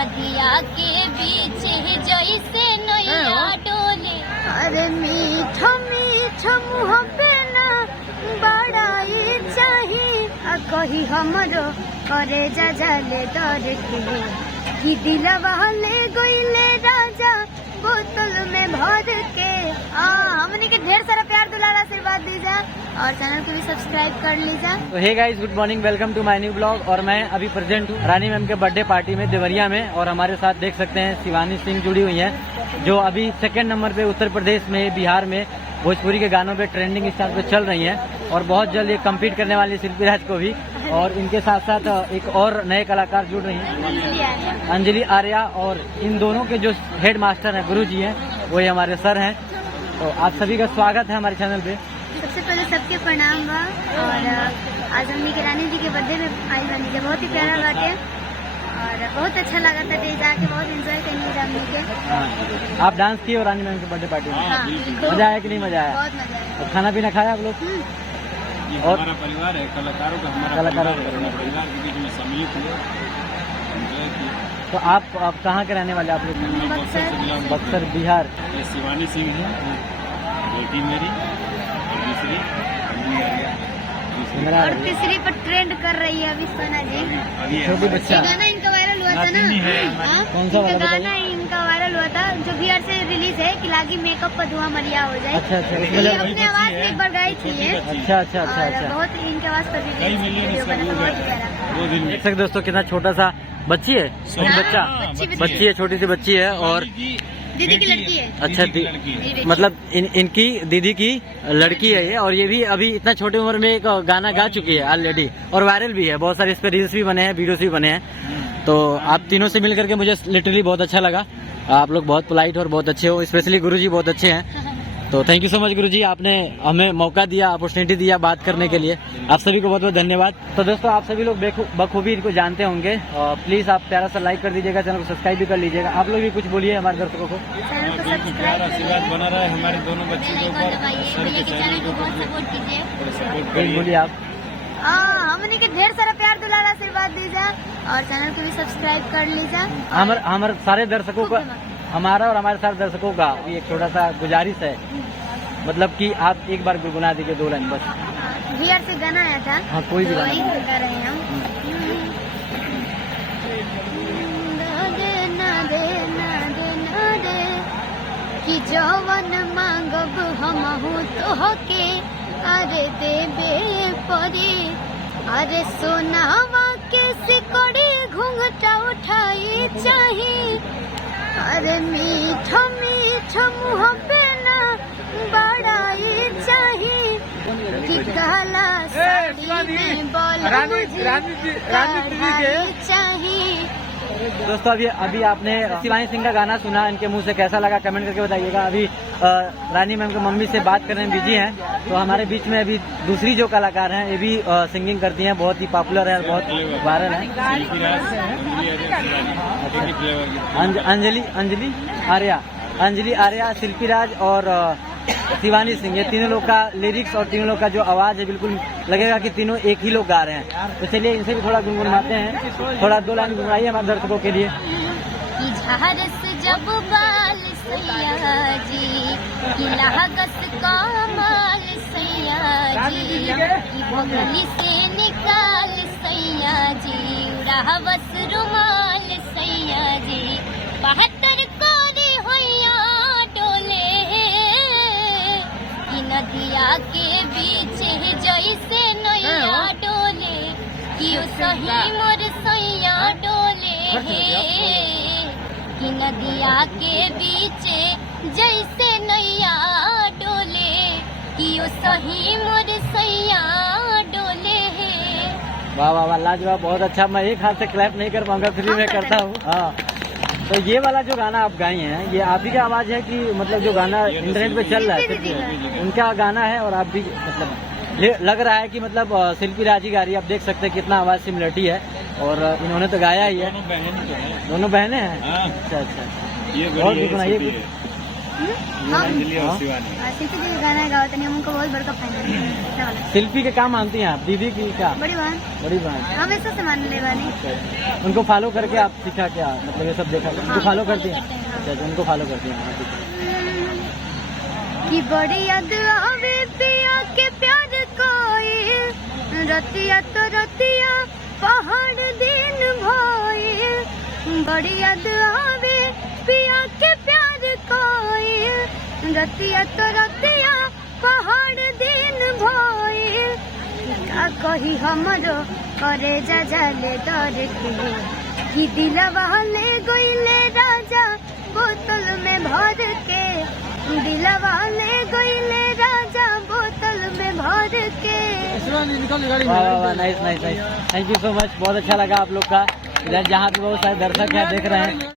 नदिया के बीच जैसे नैया डोले। अरे मीठा मीठा मुँह पे ना बड़ाई चाही कही हमरो करे जा जाले डर के कि दिलवा ले गईले राजा बोतल में भर के। हमने के ढेर सारा प्यार दुलार आशीर्वाद दीजा और चैनल को भी सब्सक्राइब कर लीजा। तो hey guys, good morning, welcome to my new blog. और मैं अभी प्रेजेंट हूँ रानी मैम के बर्थडे पार्टी में देवरिया में, और हमारे साथ देख सकते हैं शिवानी सिंह जुड़ी हुई हैं, जो अभी सेकंड नंबर पे उत्तर प्रदेश में, बिहार में भोजपुरी के गानों पे ट्रेंडिंग स्टार पे चल रही हैं, और बहुत जल्द ये कम्पीट करने वाली शिल्पी राज को भी। और इनके साथ साथ एक और नए कलाकार जुड़ रही हैं, अंजलि आर्या, और इन दोनों के जो हेड मास्टर हैं, गुरु जी हैं, वही हमारे सर हैं। तो आप सभी का स्वागत है हमारे चैनल पे। सबसे पहले सबके प्रणाम बा। और आज हमनी के रानी जी के बर्थडे में आई बनी है, बहुत ही प्यारा बाटे और बहुत अच्छा लगा था जाके, बहुत एंजॉय करनी रानी के। आप डांस किए और रानी मैम के बर्थडे पार्टी में मजा आया कि नहीं मजा आया? बहुत मजा आया। और खाना पीना खाया आप लोग? और हमारा परिवार है, कलाकारों का हमारा परिवार के बीच में सम्मिलित हुए। तो आप कहाँ के रहने वाले आप लोग? बक्सर बिहार। ये शिवानी सिंह है, बेटी मेरी, और दूसरी और तीसरी पर ट्रेंड कर रही है अभी सोना जी। छोटी बच्चा गाना इनका वायरल हुआ था ना, कौन सा वाला गाना इनका वायरल हुआ था जो बिहार से रिलीज है कि लागी मेकअप पर धुआं मरिया हो जाए। अच्छा अच्छा, ये अपने आवाज में एक बार गाई थी ये। अच्छा अच्छा अच्छा अच्छा, बहुत इनके आवाज पर वीडियो बना, बहुत प्यारा। देख सकते दोस्तों, कितना छोटा सा बच्ची है, बच्ची है, छोटी सी बच्ची है, और दीदी की लड़की है। अच्छा, मतलब इनकी दीदी की लड़की है ये, और ये भी अभी इतना छोटे उम्र में एक गाना गा चुकी है ऑलरेडी, और वायरल भी है, बहुत सारे इस पे रील्स भी बने हैं, वीडियोस भी बने हैं। तो आप तीनों से मिल करके मुझे लिटरली बहुत अच्छा लगा। आप लोग बहुत पोलाइट और बहुत अच्छे हो, स्पेशली गुरुजी बहुत अच्छे हैं। तो थैंक यू सो मच गुरुजी, आपने हमें मौका दिया, अपॉर्चुनिटी दिया बात करने के लिए। आप सभी को बहुत बहुत धन्यवाद। तो दोस्तों, आप सभी लोग बखूबी इनको जानते होंगे, और प्लीज आप प्यारा सा लाइक कर दीजिएगा, चैनल को सब्सक्राइब भी कर लीजिएगा। आप लोग भी कुछ बोलिए हमारे दर्शकों को। आशीर्वाद बना रहा है हमारे दोनों बच्चों के ऊपर, सर के चैनल को सपोर्ट करिए। बोलिए आप। हमने के ढेर सारा प्यार दुलार आशीर्वाद दीजा और चैनल को भी सब्सक्राइब कर लीजा। हमारे सारे दर्शकों का, हमारा और हमारे सारे दर्शकों का भी एक छोटा सा गुजारिश है, मतलब कि आप एक बार गुनगुना दीजिए 2 लाइन बस। बिहार से गाना आया था। हाँ, कोई भी गाना गा रहे हैं हम। कि जवन मांगब हमहु तोहके अरे देबे परी, अरे सोनावा के सिकड़ी घूंघटा उठाई चाही, अरे मीठा मीठा मुँह पे ना बड़ाई चाही कि काला साड़ी में बोला चाहिए। दोस्तों, अभी आपने शिवानी सिंह का गाना सुना, इनके मुंह से कैसा लगा कमेंट करके बताइएगा। अभी रानी मैम की मम्मी से बात करने में बिजी हैं, तो हमारे बीच में अभी दूसरी जो कलाकार हैं, ये भी सिंगिंग करती हैं, बहुत ही पॉपुलर है, बहुत वायरल है। अंजलि आर्या, शिल्पी राज और शिवानी सिंह, ये तीनों लोग का लिरिक्स और तीनों लोग का जो आवाज है, बिल्कुल लगेगा कि तीनों एक ही लोग गा रहे हैं। तो चलिए इनसे भी थोड़ा गुनगुनाते हैं, थोड़ा 2 लाइन गुनगुनाइए हमारे दर्शकों के लिए। जब बाल सैया जी कि लागस कमाल सैया जी, भोगली से निकाल सैया जी, उड़ा बस रुमाल सैया जी, 72 कोरी होइया डोले कि नदिया के बीच जैसे नैया डोले, कि सही मोर सैया डोले कि नदिया के बीच जैसे नैया डोले, कि सही मोर सैया डोले। वाह वाह वाह, लाजवाब, बहुत अच्छा। मैं एक हाथ से क्लैप नहीं कर पाऊंगा, फिर भी मैं करता हूँ। हाँ, तो ये वाला जो गाना आप गाई हैं, ये आप ही का आवाज है कि मतलब जो गाना इंटरनेट पे चल रहा है उनका गाना है? और आप भी मतलब लग रहा है कि मतलब शिल्पी राज ही गा रही है। आप देख सकते हैं कितना आवाज सिमिलरिटी है, और इन्होंने तो गाया ही है। दोनों बहनें हैं? अच्छा अच्छा, ये और भी सुनाइए कुछ। अंजलि और शिवानी। शिल्पी जी का गाना गाओ तनी हमको बहुत बड़का फैन है। शिल्पी के काम मानती हैं आप, दीदी की क्या? बड़ी बहन बड़ी बहन। हमेशा से मान ले बानी। उनको फॉलो करके आप सीखा क्या, मतलब ये सब देखा? उनको फॉलो करती हैं? अच्छा, तो उनको फॉलो करती हैं। हाँ, ठीक है। कि बड़ी याद आवे पिया के प्यार कोई, रतिया तो रतिया पहाड़ दिन भोई। बड़ी याद आवे पिया के प्यार कोई, रतिया तो रतिया पहाड़ दिन भोई। का कही हमरो करे जा जाले डर के, कि दिलवा ले गइले राजा बोतल में भर के, दिलवा ले गइले राजा बोतल में भर के। वाह, nice nice nice, thank you so much, बहुत अच्छा लगा आप लोग का। इधर जहाँ पे बहुत सारे दर्शक हैं देख रहे हैं।